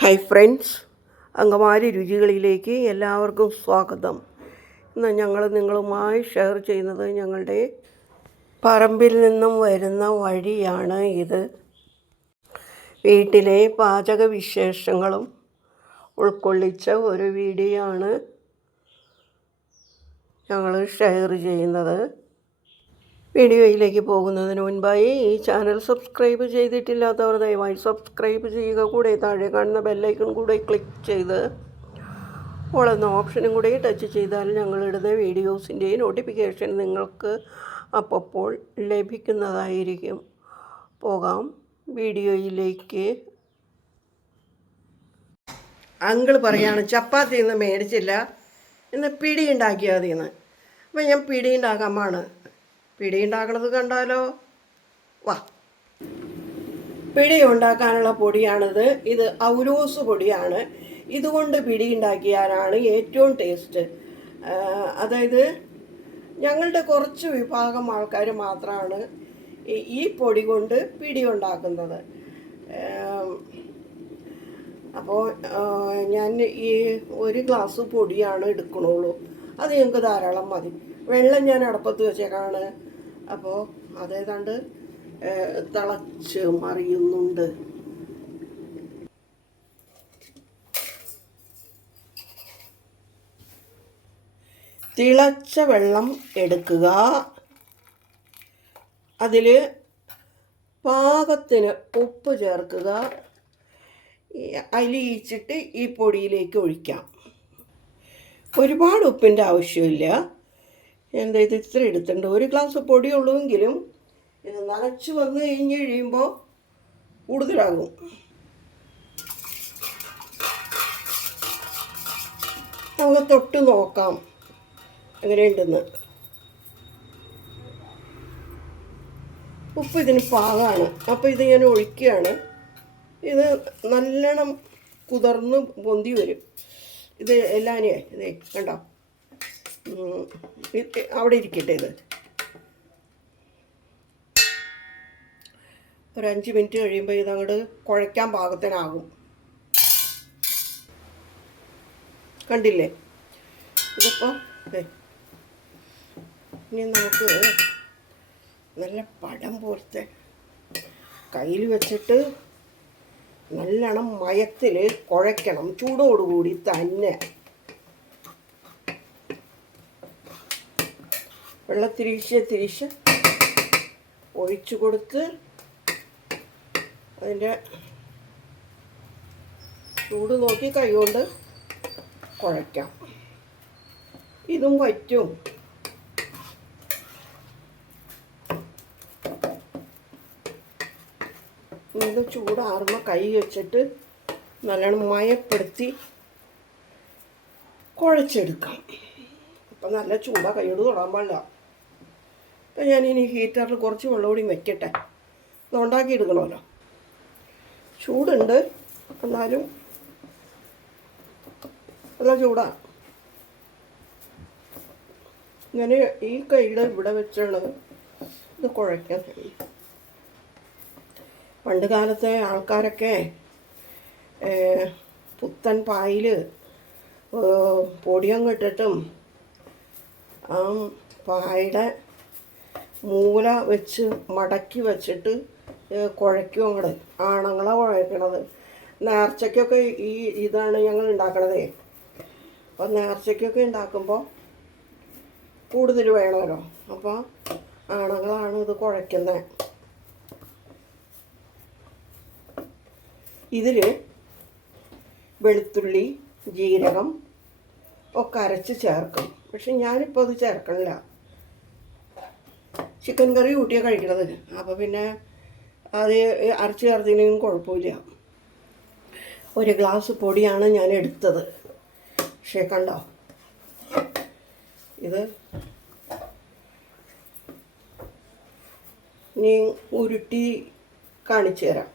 Hi friends Angamaly രുചികളിലേക്ക് എല്ലാവർക്കും സ്വാഗതം. ഇന്ന് ഞങ്ങൾ നിങ്ങളുമായി ഷെയർ ചെയ്യുന്നത് ഞങ്ങളുടെ പറമ്പിൽ നിന്നും വരുന്ന വഴിയാണ് ഇത്. വീട്ടിലെ പാചക വിശേഷങ്ങളും ഉൾക്കൊള്ളിച്ച ഒരു വീഡിയോ ആണ് ഞങ്ങൾ ഷെയർ ചെയ്യുന്നത്. വീഡിയോയിലേക്ക് പോകുന്നതിന് മുൻപായി ഈ ചാനൽ സബ്സ്ക്രൈബ് ചെയ്തിട്ടില്ലാത്തവർ ദയവായി സബ്സ്ക്രൈബ് ചെയ്യുക. കൂടെ താഴെ കാണുന്ന ബെല്ലൈക്കൺ കൂടെ ക്ലിക്ക് ചെയ്ത് ഓൾ ഓപ്ഷനും കൂടെ ടച്ച് ചെയ്താൽ ഞങ്ങളിടുന്ന വീഡിയോസിന്റെ നോട്ടിഫിക്കേഷൻ നിങ്ങൾക്ക് അപ്പോൾ ലഭിക്കുന്നതായിരിക്കും. പോകാം. വീഡിയോയിലേക്ക്. അങ്കിൾ പറയാണ് ചപ്പാത്തി ഇന്ന് മേടിച്ചില്ല. ഇന്ന് പിടി ഉണ്ടാക്കിയാൽ എന്ന് അപ്പം ഞാൻ പിടി ഉണ്ടാക്കാൻ പാണ് പിടി ഉണ്ടാക്കണത് കണ്ടാലോ? വാ. പിടി ഉണ്ടാക്കാനുള്ള പൊടിയാണിത്. ഇത് ഔലോസ് പൊടിയാണ്. ഇതുകൊണ്ട് പിടി ഉണ്ടാക്കിയാലാണ് ഏറ്റവും ടേസ്റ്റ്. അതായത് ഞങ്ങളുടെ കുറച്ച് വിഭാഗം ആൾക്കാർ മാത്രമാണ് ഈ- പൊടി കൊണ്ട് പിടി ഉണ്ടാക്കുന്നത് അപ്പോൾ ഞാൻ ഈ ഒരു ഗ്ലാസ് പൊടിയാണ് എടുക്കണുള്ളൂ. അത് ഞങ്ങൾക്ക് ധാരാളം മതി. വെള്ളം ഞാൻ അടപ്പത്ത് വെച്ചേക്കാണ്. അപ്പോൾ അതേതാണ്ട് തിളച്ച് മറിയുന്നുണ്ട്. തിളച്ച വെള്ളം എടുക്കുക. അതിൽ പാകത്തിന് ഉപ്പ് ചേർക്കുക. അലിയിച്ചിട്ട് ഈ പൊടിയിലേക്ക് ഒഴിക്കാം. ഒരുപാട് ഉപ്പിന്റെ ആവശ്യമില്ല. എന്താ ഇത് ഇത്ര എടുത്തിട്ടുണ്ട് ഒരു ഗ്ലാസ് പൊടിയുള്ളൂവെങ്കിലും ഇത് നനച്ച് വന്ന് കഴിഞ്ഞ് കഴിയുമ്പോൾ കൂടുതലാകും. നമുക്ക് തൊട്ട് നോക്കാം എങ്ങനെയുണ്ടെന്ന്. ഉപ്പ് ഇതിന് പാകമാണ് അപ്പോൾ ഇത് ഞാൻ ഒഴിക്കുകയാണ്. ഇത് നല്ലോണം കുതിർന്ന് പൊന്തി വരും. ഇത് എല്ലാനേ ഇതേ കണ്ടോ? അവിടെ ഇരിക്കട്ടെ ഇത്. ഒരു അഞ്ച് മിനിറ്റ് കഴിയുമ്പോൾ ഇത് അങ്ങോട്ട് കുഴയ്ക്കാൻ പാകത്തിനാകും. കണ്ടില്ലേ? ഇതിപ്പോൾ. ഇനി നമുക്ക് നല്ല പടം പോലത്തെ കയ്യിൽ വെച്ചിട്ട് നല്ലോണം മയത്തിൽ കുഴയ്ക്കണം. ചൂടോടുകൂടി തന്നെ. വെള്ളം തിരിച്ച് തിരിച്ച് ഒഴിച്ചു കൊടുത്ത് അതിന്റെ ചൂട് നോക്കി കൈകൊണ്ട് കുഴയ്ക്കാം. ഇതും വറ്റും ഇത് ചൂടാറുമ്പോൾ കൈ വെച്ചിട്ട് നല്ലോണം മയപ്പെടുത്തി കുഴച്ചെടുക്കാം. അപ്പം നല്ല ചൂടാ കൈയോട് തൊടാൻ പാടില്ല. അപ്പം ഇനി ഹീറ്ററിൽ കുറച്ച് വെള്ളം കൂടി വെക്കട്ടെ. ഇത് ഉണ്ടാക്കി എടുക്കണമല്ലോ ചൂടുണ്ട് എന്നാലും നല്ല ചൂടാണ് ഇങ്ങനെ ഈ കൈയുടെ ഇവിടെ വെച്ചാണ് ഇത് കുഴയ്ക്കാൻ കഴിയും പണ്ട് കാലത്തെ ആൾക്കാരൊക്കെ പുത്തൻ പായിൽ പൊടിയം കെട്ടിട്ടും ആ പായുടെ മൂല വെച്ച് മടക്കി വെച്ചിട്ട് കുഴയ്ക്കും അങ്ങോട്ട് ആണുങ്ങളെ കുഴക്കണത് നേർച്ചയ്ക്കൊക്കെ ഈ ഇതാണ് ഞങ്ങൾ ഉണ്ടാക്കണതേ. അപ്പോൾ നേർച്ചയ്ക്കൊക്കെ ഉണ്ടാക്കുമ്പോൾ കൂടുതൽ വേണമല്ലോ അപ്പോൾ ആണുങ്ങളാണ് ഇത് കുഴയ്ക്കുന്നത് ഇതിൽ വെളുത്തുള്ളി ജീരകം ഒക്കെ അരച്ച് ചേർക്കും. പക്ഷെ ഞാനിപ്പോൾ അത് ചേർക്കണില്ല. ചിക്കൻ കറി കൂട്ടിയാണ് കഴിക്കണത്. അപ്പോൾ പിന്നെ അത് അരച്ച് ചേർത്തിനെങ്കിലും കുഴപ്പമില്ല. ഒരു ഗ്ലാസ് പൊടിയാണ് ഞാൻ എടുത്തത്. പക്ഷേ കണ്ടോ? ഇത് ഇനി ഉരുട്ടി കാണിച്ചു തരാം.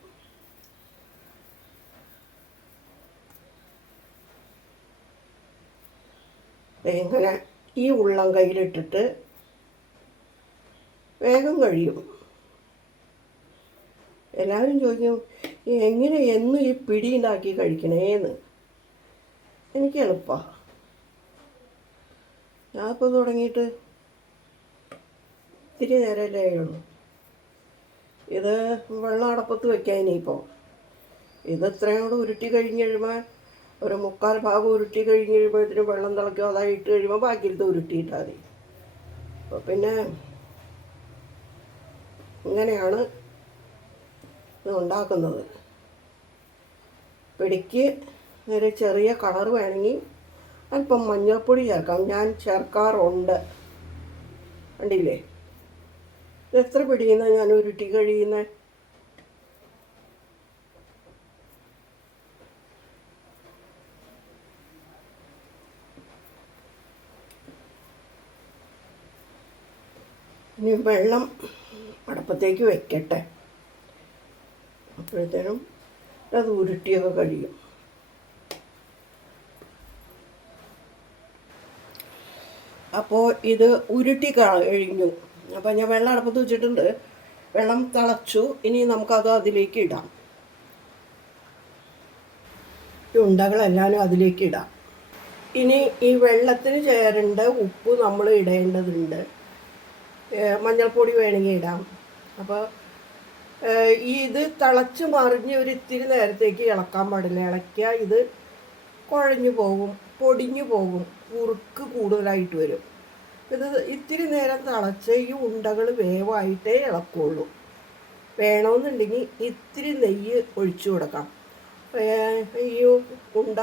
ഇങ്ങനെ ഈ ഉള്ളം കയ്യിലിട്ടിട്ട് വേഗം കഴിയും. എല്ലാവരും ചോദിക്കും എങ്ങനെ എന്നും ഈ പിടി ഉണ്ടാക്കി കഴിക്കണേന്ന്? എനിക്ക് എളുപ്പമാണ് ഞാനിപ്പോൾ തുടങ്ങിയിട്ട് ഇത്തിരി നേരമല്ലേ ആയുള്ളൂ. ഇത് വെള്ളം അടപ്പത്ത് വെക്കാൻ ഇനിയിപ്പോൾ ഇത് ഇത്രയും കൂടെ ഉരുട്ടി കഴിഞ്ഞ് കഴിയുമ്പോൾ ഒരു മുക്കാൽ ഭാഗം ഉരുട്ടി കഴിഞ്ഞ് കഴിയുമ്പോഴത്തേനും വെള്ളം തിളയ്ക്കും. അതായി ഇട്ട് കഴിയുമ്പോൾ ബാക്കിയിലത്തെ ഉരുട്ടിയിട്ടാൽ മതി. അപ്പോൾ പിന്നെ ഇങ്ങനെയാണ് ഇത് ഉണ്ടാക്കുന്നത്. പിടിക്ക് ഒരു ചെറിയ കളർ വേണമെങ്കിൽ അല്പം മഞ്ഞൾപ്പൊടി ചേർക്കാം. ഞാൻ ചേർക്കാറുണ്ട്. കണ്ടില്ലേ? ഇത് എത്ര പിടിയുന്ന ഞാൻ ഉരുട്ടി കഴിയുന്ന? ഇനി വെള്ളം അടപ്പത്തേക്ക് വെക്കട്ടെ. അപ്പോഴത്തേനും അത് ഉരുട്ടിയൊക്കെ കഴിയും. അപ്പോൾ ഇത് ഉരുട്ടി കഴിഞ്ഞു. അപ്പോൾ ഞാൻ വെള്ളം അടുപ്പത്ത് വെച്ചിട്ടുണ്ട്. വെള്ളം തിളച്ചു. ഇനി നമുക്കത് അതിലേക്ക് ഇടാം. ഈ അതിലേക്ക് ഇടാം. ഇനി ഈ വെള്ളത്തിന് ചേരേണ്ട ഉപ്പ് നമ്മൾ ഇടേണ്ടതുണ്ട്. മഞ്ഞൾപ്പൊടി വേണമെങ്കിൽ ഇടാം. അപ്പോൾ ഈ ഇത് തിളച്ച് മറിഞ്ഞ് ഒരു ഇത്തിരി നേരത്തേക്ക് ഇളക്കാൻ പാടില്ല. ഇളക്കിയാൽ ഇത് കുഴഞ്ഞു പോകും പൊടിഞ്ഞു പോകും കുറുക്ക് കൂടുതലായിട്ട് വരും. ഇത് ഇത്തിരി നേരം തിളച്ച് ഈ ഉണ്ടകൾ വേവായിട്ടേ ഇളക്കുള്ളൂ. വേണമെന്നുണ്ടെങ്കിൽ ഇത്തിരി നെയ്യ് ഒഴിച്ചു കൊടുക്കാം. ഈ ഉണ്ട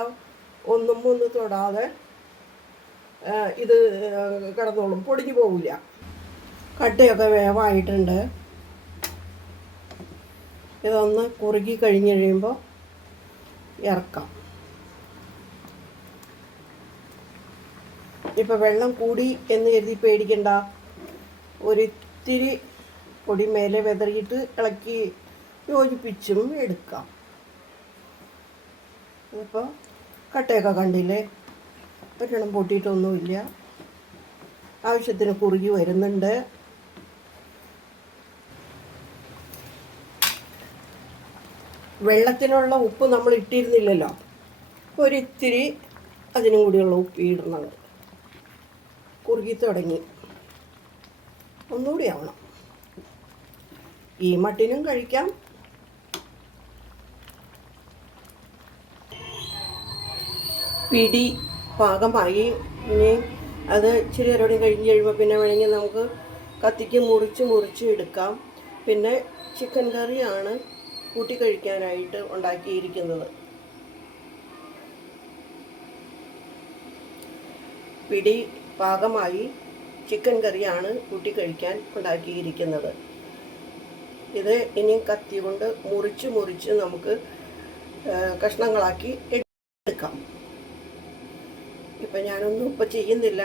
ഒന്നും ഒന്ന് തൊടാതെ ഇത് കിടന്നോളും പൊടിഞ്ഞു പോവില്ല. കട്ടയൊക്കെ വേവായിട്ടുണ്ട്. ഇതൊന്ന് കുറുകി കഴിഞ്ഞ് കഴിയുമ്പോൾ ഇറക്കാം. ഇപ്പം വെള്ളം കൂടി എന്ന് കരുതി പേടിക്കണ്ട. ഒരിത്തിരി പൊടി മേലെ വെതറിയിട്ട് ഇളക്കി യോജിപ്പിച്ചും എടുക്കാം. ഇപ്പോൾ കട്ടയൊക്കെ കണ്ടില്ലേ? ഒരെണ്ണം പൊട്ടിയിട്ടൊന്നുമില്ല. ആവശ്യത്തിന് കുറുകി വരുന്നുണ്ട്. വെള്ളത്തിനുള്ള ഉപ്പ് നമ്മൾ ഇട്ടിരുന്നില്ലല്ലോ. ഒരിത്തിരി അതിനും കൂടിയുള്ള ഉപ്പ് ഇടുന്നത് കുറുകി തുടങ്ങി. ഒന്നുകൂടി ആവണം. ഈ മട്ടിനും കഴിക്കാം. പിടി പാകമായി ഇനി അത് ഇച്ചിരി അരോടി കഴിഞ്ഞ് കഴിയുമ്പോൾ പിന്നെ വേണമെങ്കിൽ നമുക്ക് കത്തിക്ക് മുറിച്ച് മുറിച്ച് എടുക്കാം. പിന്നെ ചിക്കൻ കറിയാണ്. കൂട്ടി കഴിക്കാനായിട്ട് ഉണ്ടാക്കിയിരിക്കുന്നത്. പിടി പാകമായി ചിക്കൻ കറിയാണ് കൂട്ടിക്കഴിക്കാൻ ഉണ്ടാക്കിയിരിക്കുന്നത്. ഇത് ഇനി കത്തി കൊണ്ട് മുറിച്ച് മുറിച്ച് നമുക്ക് കഷ്ണങ്ങളാക്കി എടുക്കാം. ഇപ്പം ഞാനൊന്നും ഇപ്പം ചെയ്യുന്നില്ല.